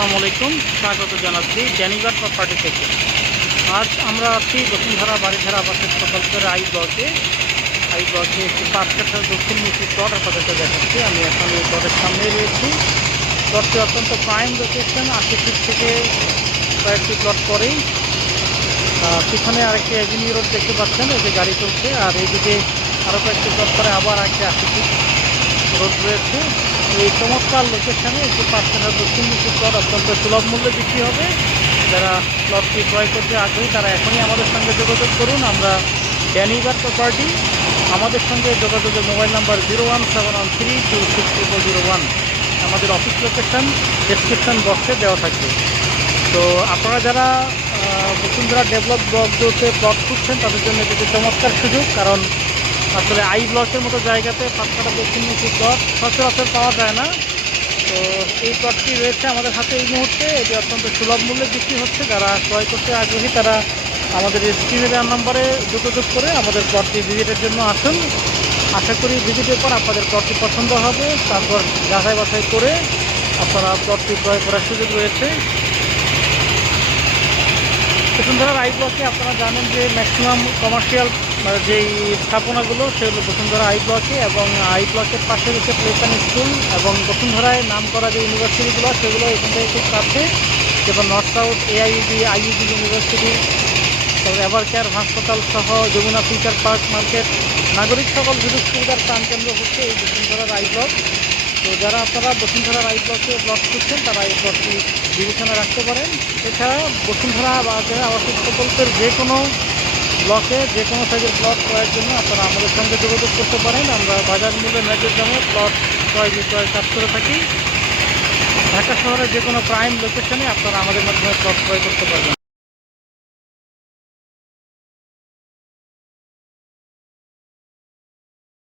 আসসালামু আলাইকুম। স্বাগত জানাচ্ছি জ্যানিবার প্রপার্টি থেকে। আজ আমরা আছি বসুন্ধরা বাড়িধারা আবাসিক প্রকল্পের আই ব্লকে। আই ব্লকে একটি পাঁচ কাঠা দক্ষিণমুখী প্লট আপনাদেরকে দেখাচ্ছি। আমি এখন এই প্লটের সামনে রয়েছি। প্লটটি অত্যন্ত প্রাইম লোকেশন আশি ফিট থেকে কয়েকটি প্লট পরেই। পিছনে আরেকটি এভিনিউ রোড দেখতে পাচ্ছেন, এই যে গাড়ি চলছে। আর এইদিকে আরও কয়েকটি প্লট পরে আবার আরেকটি আশি ফিট রোড রয়েছে। এই চমৎকার লোকেশনে একটি পাঁচ টাকা দক্ষিণমুখী প্লট অত্যন্ত সুলভ মূল্যে বিক্রি হবে। যারা প্লটটি ক্রয় করতে আগ্রহী, তারা এখনই আমাদের সঙ্গে যোগাযোগ করুন। আমরা ড্যানিবার প্রপার্টি আমাদের সঙ্গে যোগাযোগের mobile number zero one seven one three two six triple zero one. আমাদের অফিস লোকেশন ডেসক্রিপশন বক্সে দেওয়া থাকবে। তো আপনারা যারা বসুন্ধরা ডেভেলপ ব্লকগুলোতে প্লট খুঁজছেন, তাদের জন্য এটি চমৎকার সুযোগ, কারণ আসলে আই ব্লকের মতো জায়গাতে পাঁচকাটা দক্ষিণমুখী প্লট সচরাচর পাওয়া যায় না। তো এই প্লটটি রয়েছে আমাদের হাতে এই মুহূর্তে। এটি অত্যন্ত সুলভ মূল্যে বিক্রি হচ্ছে। যারা ক্রয় করতে আগ্রহী, তারা আমাদের স্ক্রিনে দেওয়ার নম্বরে যোগাযোগ করে আমাদের প্লটটি ভিজিটের জন্য আসুন। আশা করি ভিজিটের পর আপনাদের প্লটটি পছন্দ হবে। তারপর যাচাই বাছাই করে আপনারা প্লটটি ক্রয় করার সুযোগ রয়েছে। বসুন্ধরার আই ব্লকে আপনারা জানেন যে ম্যাক্সিমাম কমার্শিয়াল যেই স্থাপনাগুলো সেগুলো বসুন্ধরা আই ব্লকে এবং আই ব্লকের পাশে রয়েছে প্লেসান স্কুল এবং বসুন্ধরায় নাম করা যে ইউনিভার্সিটিগুলো সেগুলো এখান থেকে খুব কাছে যেমন north south AIUB IUB university তারপরে এভার কেয়ার হাসপাতাল সহ যমুনা ফিউচার পার্ক মার্কেট নাগরিক সকল সুযোগ সুবিধার প্রাণকেন্দ্র হচ্ছে এই বসুন্ধরার আই ব্লক। তো যারা আপনারা বসুন্ধরা আই ব্লকে ব্লক করছেন, তারা এই ব্লকটি বিবেচনা রাখতে পারেন। এছাড়া বসুন্ধরা বা যারা আবাসিক প্রকল্পের যে কোনো ব্লকে যে কোনো সাইজের প্লট ক্রয়ের জন্য আপনারা আমাদের সঙ্গে যোগাযোগ করতে পারেন। আমরা বাজার মূল্যে ন্যায্য দামে প্লট ক্রয় বিক্রয় কাজ করে থাকি। ঢাকা শহরের যে কোনো প্রাইম লোকেশনে আপনারা আমাদের মাধ্যমে প্লট ক্রয় করতে পারবেন।